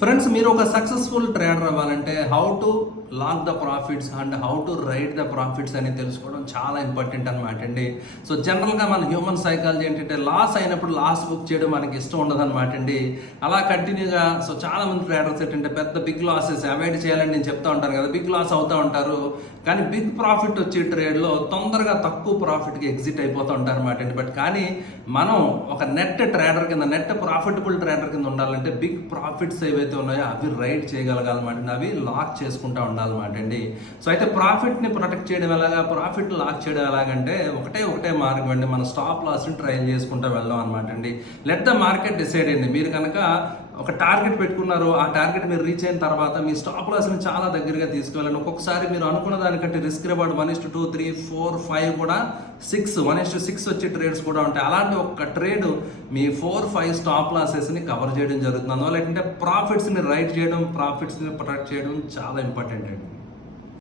Friends, మీరు ఒక successful trader అవ్వాలంటే how to lock the profits and how to ride the profits అని తెలుసుకోవడం చాలా ఇంపార్టెంట్ అనమాట అండి. సో జనరల్గా మన హ్యూమన్ సైకాలజీ ఏంటంటే లాస్ అయినప్పుడు లాస్ బుక్ చేయడం మనకి ఇష్టం ఉండదు అనమాట అండి. అలా కంటిన్యూగా చాలా మంది ట్రేడర్స్ ఏంటంటే పెద్ద బిగ్ లాసెస్ అవాయిడ్ చేయాలని నేను చెప్తా ఉంటాను కదా, బిగ్ లాస్ అవుతూ ఉంటారు. కానీ బిగ్ ప్రాఫిట్ వచ్చే ట్రేడ్లో తొందరగా తక్కువ ప్రాఫిట్కి ఎగ్జిట్ అయిపోతూ ఉంటారు అనమాట అండి. బట్ కానీ మనం ఒక నెట్ ట్రేడర్ కింద, నెట్ ప్రాఫిటబుల్ ట్రేడర్ కింద ఉండాలంటే బిగ్ ప్రాఫిట్స్ ఏవైతే ఉన్నాయో అవి రైట్ చేయగలగాలన్నమాట, అవి లాక్ చేసుకుంటూ ఉండాలన్నమాట అండి. సో అయితే ప్రాఫిట్ని ప్రొటెక్ట్ చేయడం ఎలాగా, ప్రాఫిట్ లాక్ చేయడం ఎలాగంటే ఒకటే మార్గం అండి, మన స్టాప్ లాస్ని ట్రైల్ చేసుకుంటూ వెళ్దాం అనమాట అండి. లెట్ ద మార్కెట్ డిసైడ్ అండి. మీరు కనుక ఒక టార్గెట్ పెట్టుకున్నారు, ఆ టార్గెట్ మీరు రీచ్ అయిన తర్వాత మీ స్టాప్ లాస్ని చాలా దగ్గరగా తీసుకెళ్ళండి. ఒక్కొక్కసారి మీరు అనుకున్న దానికంటే రిస్క్ రివార్డ్ 1:2, 3, 4, 5 కూడా 6, 1:6 వచ్చే ట్రేడ్స్ కూడా ఉంటాయి. అలాంటి ఒక ట్రేడ్ మీ 4, 5 స్టాప్ లాసెస్ని కవర్ చేయడం జరుగుతుంది. అందువల్ల ఏంటంటే ప్రాఫిట్స్ని రైట్ చేయడం, ప్రాఫిట్స్ని ప్రొటెక్ట్ చేయడం చాలా ఇంపార్టెంట్ అండి.